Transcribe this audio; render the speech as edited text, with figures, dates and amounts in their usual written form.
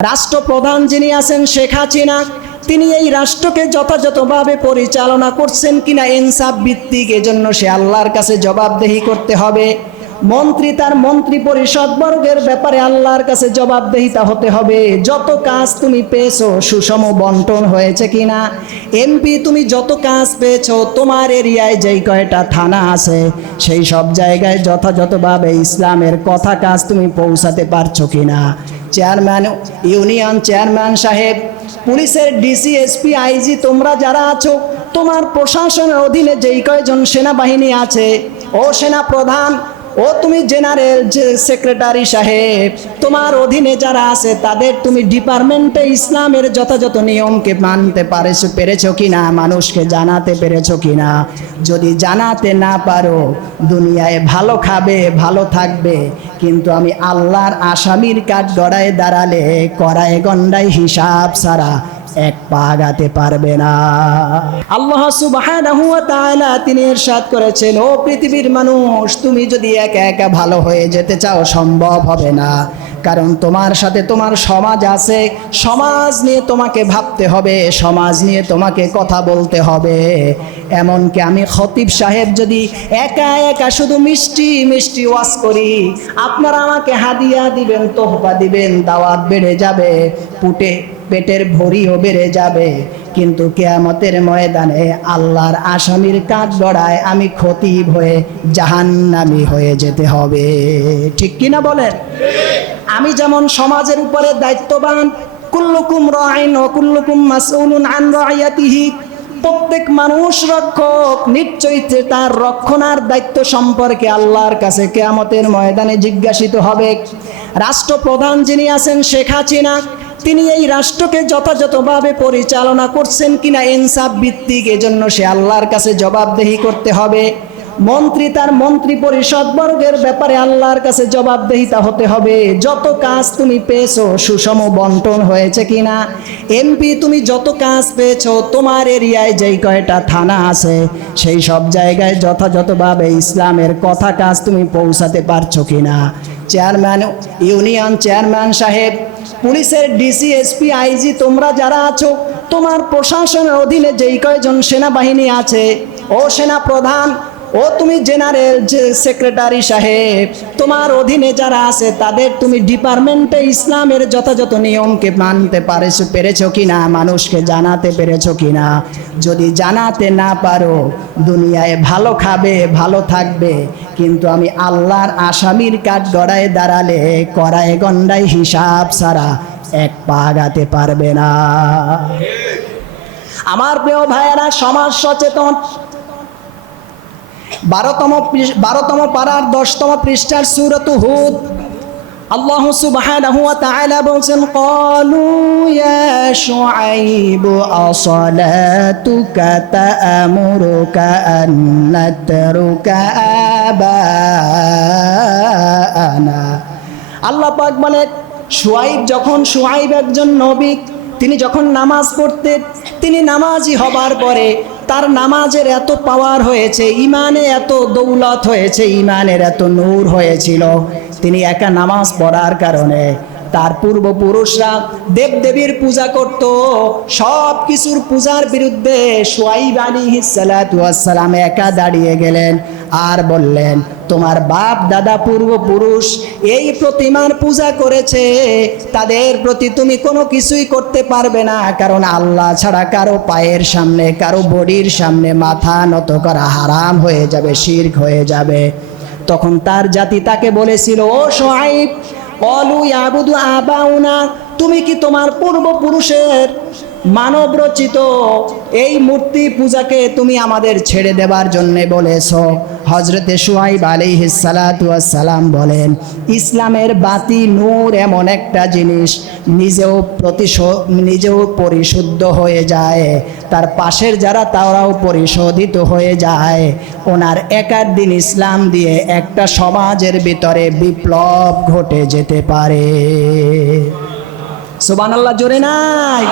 রাষ্ট্রপ্রধান যিনি আছেন শেখ হাসিনা, তিনি এই রাষ্ট্রকে যথাযথভাবে পরিচালনা করছেন কিনা ইনসাফ ভিত্তিক, এজন্য সে আল্লাহর কাছে জবাবদেহি করতে হবে। মন্ত্রী তার মন্ত্রী পরিষদ বর্গের ব্যাপারে আল্লাহর কাছে জবাবদেহিতা হতে হবে। যত কাজ তুমি পেয়েছো সুষম বন্টন হয়েছে কিনা। এমপি তুমি যত কাজ পেয়েছো, তোমার এরিয়ায় যেই কয়টা থানা আছে সেই সব জায়গায় যথাযথভাবে ইসলামের কথা কাজ তুমি পৌঁছাতে পারছো কিনা। চেয়ারম্যান, ইউনিয়ন চেয়ারম্যান সাহেব, পুলিশের ডিসি, এসপি, আইজি, তোমরা যারা আছো, তোমার প্রশাসনের অধীনে যেই কয়জন সেনাবাহিনী আছে, ও সেনা প্রধান, ও তুমি জেনারেল সেক্রেটারি সাহেব, তোমার অধীনে যারা আছে তাদের তুমি ডিপার্টমেন্টে ইসলামের যথাযথ নিয়মকে মানতে পেরেছো কিনা, মানুষকে জানাতে পেরেছো কিনা। যদি জানাতে না পারো, দুনিয়ায় ভালো খাবে, ভালো থাকবে, কিন্তু আমি আল্লাহর আসামির কাঠ গড়ায় দাঁড়ালে কড়ায় গন্ডায় হিসাব ছাড়া এক পা আগাতে পারবে না। আল্লাহ সুবহানাহু ওয়া তাআলা তিনি ইরশাদ করেছেন, ও পৃথিবীর মানুষ, তুমি যদি একা একা ভালো হয়ে যেতে চাও সম্ভব হবে না। কারণ তোমার সাথে তোমার সমাজ আছে, সমাজ নিয়ে তোমাকে ভাবতে হবে, সমাজ নিয়ে তোমাকে কথা বলতে হবে। এমনকি আমি খতিব সাহেব যদি একা একা শুধু মিষ্টি মিষ্টি ওয়াজ করি, আপনারা আমাকে হাদিয়া দিবেন, তোহফা দিবেন, দাওয়াত বেড়ে যাবে, পেটের ভরিও বেড়ে যাবে, কিন্তু কিয়ামতের ময়দানে আল্লাহর আসামির কাঠ গড়ায় আমি খতিব হয়ে জাহান্নামী হয়ে যেতে হবে। ঠিক কিনা বলেন? আমি যেমন সমাজের উপরে দায়িত্ববান, কুল্লুকুম রাঈন ওয়া কুল্লুকুম মাসউলুন আন রাইয়াতিহি, প্রত্যেক মানুষ রক্ষক, নিশ্চয়ই তার রক্ষণার দায়িত্ব সম্পর্কে আল্লাহর কাছে কিয়ামতের ময়দানে জিজ্ঞাসিত হবে। রাষ্ট্রপ্রধান যিনি আছেন শেখ হাসিনা, তিনি এই রাষ্ট্রকে যথাযথভাবে পরিচালনা করছেন কিনা ইনসাফ ভিত্তিক, এজন্য সে আল্লাহর কাছে জবাবদেহি করতে হবে। মন্ত্রী তার মন্ত্রী পরিষদ বর্গের ব্যাপারে আল্লাহর কাছে জবাবদেহিতা হতে হবে। যত কাজ তুমি পেয়েছো সুষম বন্টন হয়েছে কিনা। এমপি তুমি যত কাজ পেয়েছো, তোমার এরিয়ায় যেই কয়টা থানা আছে সেই সব জায়গায় যথাযথভাবে ইসলামের কথা কাজ তুমি পৌঁছাতে পারছো কিনা। চেয়ারম্যান, ইউনিয়ন চেয়ারম্যান সাহেব, পুলিশের ডিসি, এসপি, আইজি, তোমরা যারা আছো, তোমার প্রশাসনের অধীনে যেই কয়জন সেনাবাহিনী আছে, ও সেনা প্রধান, ও তুমি জেনারেল সেক্রেটারি সাহেব, তোমার অধীনে যারা আছে তাদের তুমি ডিপার্টমেন্টে ইসলামের যথাযথ নিয়মকে মানতে পেরেছো কিনা, মানুষকে জানাতে পেরেছো কিনা। যদি জানাতে না পারো, দুনিয়ায় ভালো খাবে, ভালো থাকবে, কিন্তু আমি আল্লাহর আসামির কাঠ গড়ায় দাঁড়ালে কড়ায় গন্ডায় হিসাব ছাড়া এক পা আগাতে পারবে না। আমার প্রিয় ভাইয়েরা, সমাজ সচেতন 12তম পারার 10তম পৃষ্ঠার সূরাত হুদ, আল্লাহ সুবহানাহু ওয়া তাআলা বলেন, ক্বালু ইয়া শুআইবু আসালাতুকা তা'মুরুকা আন নাতরুকা আবানা। আল্লাহ পাক বলে, শুআইব একজন নবী, তিনি যখন নামাজ পড়তেন, তিনি নামাজি হবার পরে তার নামাজের এত পাওয়ার হয়েছে, ইমানে এত দৌলত হয়েছে, ইমানের এত নূর হয়েছিল, তিনি একা নামাজ পড়ার কারণে তার পূর্বপুরুষরা দেবদেবীর পূজা করত। সব কিছুর পূজার বিরুদ্ধে শুআইব আলাইহিস সালাতু ওয়াস সালাম একা দাঁড়িয়ে গেলেন আর বললেন, তোমার বাপ দাদা পূর্বপুরুষ এই প্রতিমার পূজা করেছে, তাদের প্রতি তুমি কোনো কিছুই করতে পারবে না, কারণ আল্লাহ ছাড়া কারো পায়ের সামনে, কারো বডির সামনে মাথা নত করা হারাম হয়ে যাবে, শিরক হয়ে যাবে। তখন তার জাতি তাকে বলেছিল, ও শুআইব, ক্বালু ইয়াবুদু আবাউনা, তুমি কি তোমার পূর্বপুরুষের মানব রচিত এই মূর্তি পূজাকে তুমি আমাদের ছেড়ে দেবার জন্য বলেছো? হযরতে শুআইব আলাইহিস সালাতু ওয়াস সালাম বলেন, ইসলামের বাতি নূর এমন একটা জিনিস, নিজেও পরিশুদ্ধ হয়ে যায়, তার পাশের যারা তারাও পরিশোধিত হয়ে যায়। ওনার একার দিন ইসলাম দিয়ে একটা সমাজের ভিতরে বিপ্লব ঘটে যেতে পারে। সুবহানাল্লাহ, জোরে নাই?